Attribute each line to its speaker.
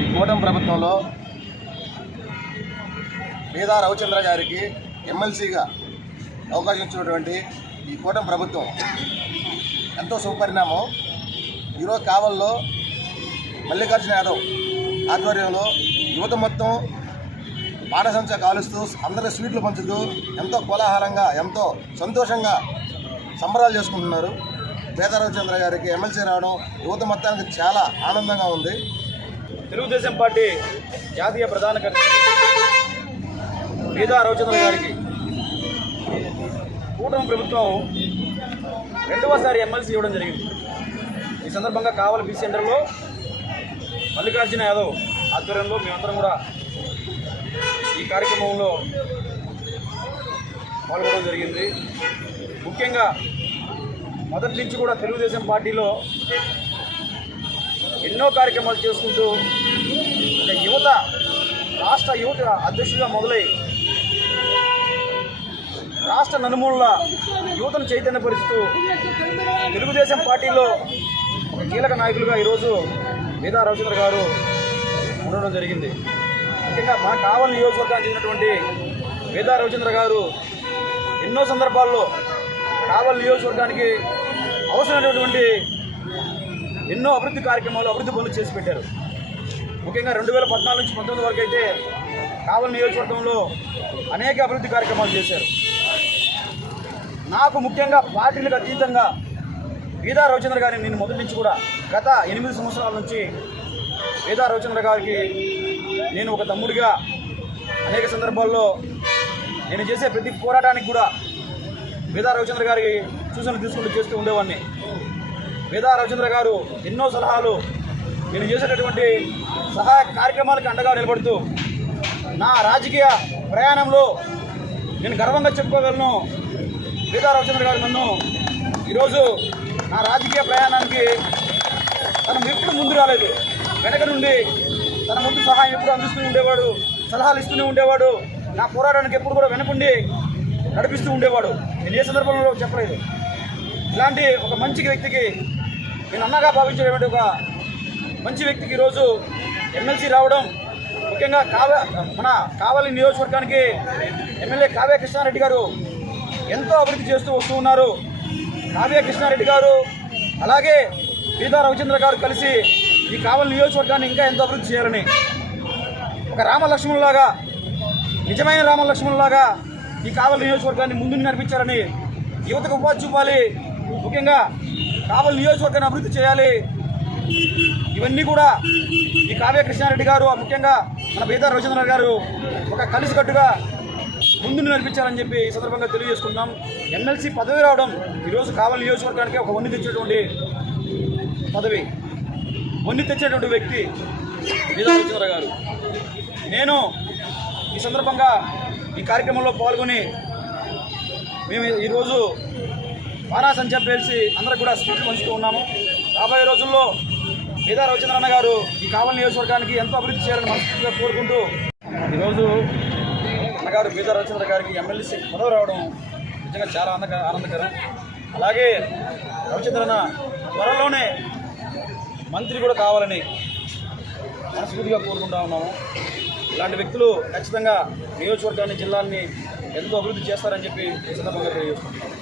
Speaker 1: ఈ కూటమి ప్రభుత్వంలో మేధా రవిచంద్ర గారికి ఎమ్మెల్సీగా అవకాశం ఇచ్చినటువంటి ఈ కూటమి ప్రభుత్వం ఎంతో శుభపరిణామం ఈరోజు కావల్లో మల్లికార్జున యాదవ్ ఆధ్వర్యంలో యువత మొత్తం బాణసంచ కాలుస్తూ అందరి స్వీట్లు పంచుతూ ఎంతో కోలాహలంగా ఎంతో సంతోషంగా సంబరాలు చేసుకుంటున్నారు. మేధా గారికి ఎమ్మెల్సీ రావడం యువత మొత్తానికి చాలా ఆనందంగా ఉంది.
Speaker 2: తెలుగుదేశం పార్టీ జాతీయ ప్రధాన కార్యదర్శి మేధా రవిచంద్ర గారికి కూటమి ప్రభుత్వం రెండవసారి ఎమ్మెల్సీ ఇవ్వడం జరిగింది. ఈ సందర్భంగా కావాలి బీసీ సెంటర్లో మల్లికార్జున యాదవ్ ఆధ్వర్యంలో మేమందరం కూడా ఈ కార్యక్రమంలో పాల్గొనడం జరిగింది. ముఖ్యంగా మొదటి నుంచి కూడా తెలుగుదేశం పార్టీలో ఎన్నో కార్యక్రమాలు చేసుకుంటూ ఒక యువత రాష్ట్ర యువత అధ్యక్షుడిగా మొదలై రాష్ట్ర నలుమూల యువతను చైతన్యపరుస్తూ తెలుగుదేశం పార్టీలో ఒక కీలక నాయకులుగా ఈరోజు మేధా రవిచంద్ర గారు ఉండడం జరిగింది. ముఖ్యంగా మా కావలి నియోజకవర్గానికి చెందినటువంటి మేధా రవిచంద్ర గారు ఎన్నో సందర్భాల్లో కావలి నియోజకవర్గానికి అవసరమైనటువంటి ఎన్నో అభివృద్ధి కార్యక్రమాలు అభివృద్ధి పనులు చేసి పెట్టారు. ముఖ్యంగా రెండు వేల పద్నాలుగు నుంచి పంతొమ్మిది వరకు అయితే కావలి నియోజకవర్గంలో అనేక అభివృద్ధి కార్యక్రమాలు చేశారు. నాకు ముఖ్యంగా పార్టీలకు అతీతంగా వేదా రవిచంద్ర గారిని నేను మొదటి నుంచి కూడా గత ఎనిమిది సంవత్సరాల నుంచి వేదా రవిచంద్ర గారికి నేను ఒక తమ్ముడిగా అనేక సందర్భాల్లో నేను చేసే ప్రతి పోరాటానికి కూడా వేదా రవిచంద్ర గారి సూచనలు తీసుకుంటూ చేస్తూ ఉండేవాడిని. వేదా రవిచంద్ర గారు ఎన్నో సలహాలు నేను చేసేటటువంటి సహాయ కార్యక్రమాలకు అండగా నిలబడుతూ నా రాజకీయ ప్రయాణంలో నేను గర్వంగా చెప్పుకోగలను. వేదా రవిచంద్ర గారు నన్ను ఈరోజు నా రాజకీయ ప్రయాణానికి తను ఎప్పుడు ముందు రాలేదు. వెనక నుండి తన ముందు సహాయం ఎప్పుడు అందిస్తూ ఉండేవాడు సలహాలు ఇస్తూనే ఉండేవాడు. నా పోరాటానికి ఎప్పుడు కూడా వెనకుండి నడిపిస్తూ ఉండేవాడు. నేను ఏ సందర్భంలో చెప్పలేదు. ఇలాంటి ఒక మంచి వ్యక్తికి నేను అన్నగా భావించేటువంటి ఒక మంచి వ్యక్తికి ఈరోజు ఎమ్మెల్సీ రావడం ముఖ్యంగా కావ మన కావలి నియోజకవర్గానికి ఎమ్మెల్యే కావ్య కృష్ణారెడ్డి గారు ఎంతో అభివృద్ధి చేస్తూ వస్తూ ఉన్నారు. కావ్య కృష్ణారెడ్డి గారు అలాగే సీతా రవిచంద్ర గారు కలిసి ఈ కావలి నియోజకవర్గాన్ని ఇంకా ఎంతో అభివృద్ధి చేయాలని. ఒక రామలక్ష్మణులాగా నిజమైన రామలక్ష్మణులాగా ఈ కావలి నియోజకవర్గాన్ని ముందుని నడిపించాలని యువతకు ఉపాధి చూపాలి. ముఖ్యంగా కావలి నియోజకవర్గాన్ని అభివృద్ధి చేయాలి. ఇవన్నీ కూడా ఈ కావ్య కృష్ణారెడ్డి గారు ముఖ్యంగా మన బీదా రవిచంద్ర గారు ఒక కలిసికట్టుగా ముందుని నడిపించాలని చెప్పి ఈ సందర్భంగా తెలియజేసుకుందాం ఎమ్మెల్సీ పదవి రావడం ఈరోజు కావలి నియోజకవర్గానికి ఒక వన్ని తెచ్చేటువంటి పదవి. వన్ని తెచ్చేటువంటి వ్యక్తి బీదా రవిచంద్ర గారు. నేను ఈ సందర్భంగా ఈ కార్యక్రమంలో పాల్గొని మేము ఈరోజు బాణాసంచా పేల్చి అందరికి కూడా స్పీచ్ పంచుతూ ఉన్నాము. రాబోయే రోజుల్లో మేధా రవిచంద్రన్న గారు ఈ కావలి నియోజకవర్గానికి ఎంతో అభివృద్ధి చేయాలని మనస్ఫూర్తిగా కోరుకుంటూ ఈరోజు అన్నగారు మేధా రవిచంద్ర గారికి ఎమ్మెల్యే పదవి రావడం నిజంగా చాలా ఆనంద ఆనందకరం. అలాగే రవిచంద్రన్న త్వరలోనే మంత్రి కూడా కావాలని మనస్ఫూర్తిగా కోరుకుంటా ఉన్నాము. ఇలాంటి వ్యక్తులు ఖచ్చితంగా నియోజకవర్గాన్ని జిల్లాని ఎంతో అభివృద్ధి చేస్తారని చెప్పి ఈ సందర్భంగా తెలియజేస్తున్నాం